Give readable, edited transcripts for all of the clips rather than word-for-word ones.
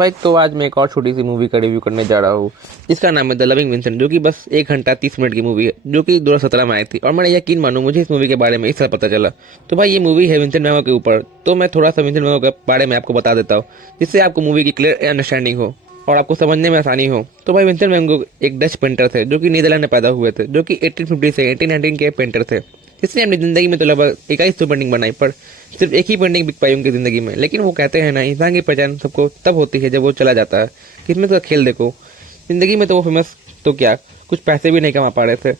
भाई तो आज मैं एक और छोटी सी मूवी का रिव्यू करने जा रहा हूँ जिसका नाम है द लविंग विंसेंट, जो कि बस 1 घंटा 30 मिनट की मूवी है, जो कि 2017 में आई थी। और मैंने यकीन मानो मुझे इस मूवी के बारे में इस तरह पता चला। तो भाई ये मूवी है विंसेंट वैन गॉग के ऊपर। तो मैं थोड़ा सा विंसेंट वैन गॉग के बारे में आपको बता देता हूँ, जिससे आपको मूवी की क्लियर अंडरस्टैंडिंग हो और आपको समझने में आसानी हो। तो भाई विंसेंट वैन गॉग एक डच पेंटर थे जो कि नीदरलैंड में पैदा हुए थे, जो कि 1850 से 1819 के पेंटर थे। इसने अपनी ज़िंदगी में तो लगभग 2100 पेंटिंग बनाई, पर सिर्फ एक ही पेंटिंग बिक पाई उनकी ज़िंदगी में। लेकिन वो कहते हैं ना, इंसान की पहचान सबको तब होती है जब वो चला जाता है। किस्मत का खेल देखो, ज़िंदगी में तो वो फेमस तो क्या, कुछ पैसे भी नहीं कमा पा रहे थे,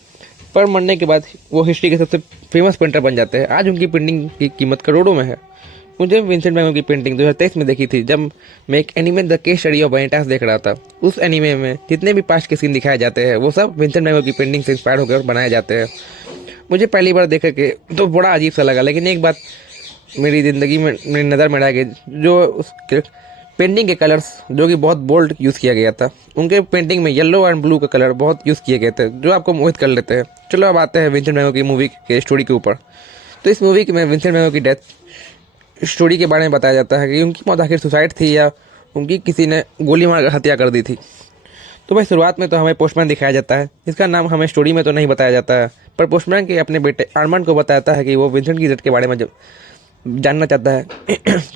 पर मरने के बाद वो हिस्ट्री के सबसे फेमस पेंटर बन जाते हैं। आज उनकी पेंटिंग की कीमत करोड़ों में है। मुझे विंसेंट वैन गॉग की पेंटिंग 2023 में देखी थी, जब मैं एक anime the case study of Vanitas देख रहा था। उस एनीमे में जितने भी पास्ट के सीन दिखाए जाते हैं वो सब विंसेंट वैन गॉग की पेंटिंग से इंस्पायर होकर बनाए जाते हैं। मुझे पहली बार देख के तो बड़ा अजीब सा लगा, लेकिन एक बात मेरी ज़िंदगी में मेरी नज़र में रह गई, जो उस पेंटिंग के कलर्स जो कि बहुत बोल्ड यूज़ किया गया था। उनके पेंटिंग में येलो एंड ब्लू का कलर बहुत यूज़ किए गए थे, जो आपको मोहित कर लेते हैं। चलो अब आते हैं विंसेंट वैन गॉग की मूवी के स्टोरी के ऊपर। तो इस मूवी में विंसेंट वैन गॉग की डेथ स्टोरी के बारे में बताया जाता है कि उनकी मौत आखिर सुसाइड थी या उनकी किसी ने गोली मारकर हत्या कर दी थी। तो भाई शुरुआत में तो हमें पोस्टमैन दिखाया जाता है, जिसका नाम हमें स्टोरी में तो नहीं बताया जाता है, पर पोस्टमैन के अपने बेटे आर्मंड को बताता है कि वो विंसेंट की डेथ के बारे में जानना चाहता है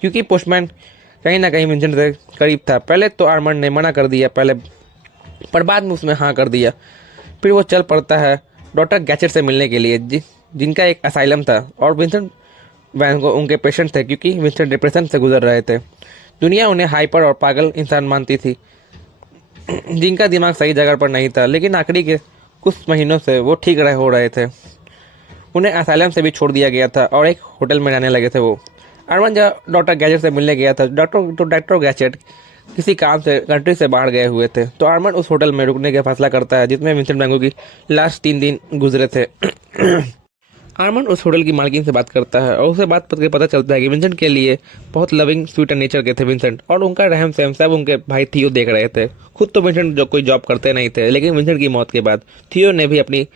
क्योंकि पोस्टमैन कहीं ना कहीं विंसेंट से करीब था। पहले तो आर्मंड ने मना कर दिया पर बाद में उसने हाँ कर दिया। फिर वो चल पड़ता है डॉक्टर गैचेट से मिलने के लिए, जिनका एक असाइलम था और विंसेंट वैन गॉग उनके पेशेंट थे, क्योंकि विंसेंट डिप्रेशन से गुजर रहे थे। दुनिया उन्हें हाइपर और पागल इंसान मानती थी, जिनका दिमाग सही जगह पर नहीं था। लेकिन आखिरी के कुछ महीनों से वो ठीक हो रहे थे। उन्हें असाइलम से भी छोड़ दिया गया था और एक होटल में रहने लगे थे। वो अरमान जब डॉक्टर गैजेट से मिलने गया था, डॉक्टर गैजेट किसी काम से कंट्री से बाहर गए हुए थे। तो अरमान उस होटल में रुकने का फैसला करता है जिसमें विंसेंट वैन गॉग की लास्ट 3 दिन गुजरे थे। आर्मन उस होटल की मालकिन से बात करता है और उसे बात करके पता चलता है कि विंसेंट के लिए बहुत लविंग स्वीट नेचर के थे विंसेंट, और उनका रहम सहम सब उनके भाई थियो देख रहे थे। खुद तो विंसेंट जो कोई जॉब करते नहीं थे, लेकिन विंसेंट की मौत के बाद थियो ने भी अपनी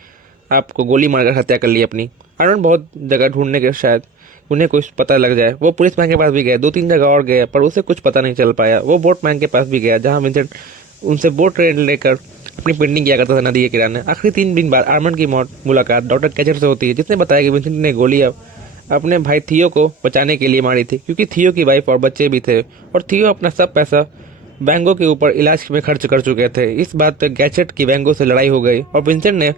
आप को गोली मारकर हत्या कर ली अपनी। आर्मन बहुत जगह ढूंढने के शायद उन्हें कुछ पता लग जाए। वो पुलिस मैन के पास भी गए, 2-3 जगह और गए, पर उसे कुछ पता नहीं चल पाया। वो बोट मैन के पास भी गया, जहाँ विंसेंट उनसे बोट रेड लेकर अपनी पेंटिंग किया करता था नदी के किनारे। आखिरी 3 दिन बाद आर्मन की मुलाकात डॉक्टर कैचर से होती है, जिसने बताया कि विंसेंट ने गोली अपने भाई थियो को बचाने के लिए मारी थी, क्योंकि थियो की वाइफ और बच्चे भी थे, और थियो अपना सब पैसा वैन गॉग के ऊपर इलाज में खर्च कर चुके थे। इस बात पर गैजेट की वैन गॉग से लड़ाई हो गई और विंसेंट ने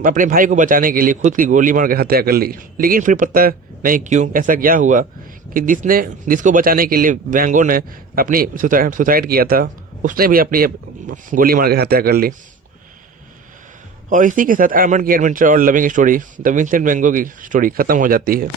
अपने भाई को बचाने के लिए खुद की गोली मार के हत्या कर ली। लेकिन फिर पता नहीं क्यों ऐसा क्या हुआ कि जिसको बचाने के लिए वैन गॉग ने अपनी सुसाइड किया था, उसने भी अपनी गोली मार के हत्या कर ली। और इसी के साथ आर्मंड की एडवेंचर और loving story the Vincent van Gogh की स्टोरी खत्म हो जाती है।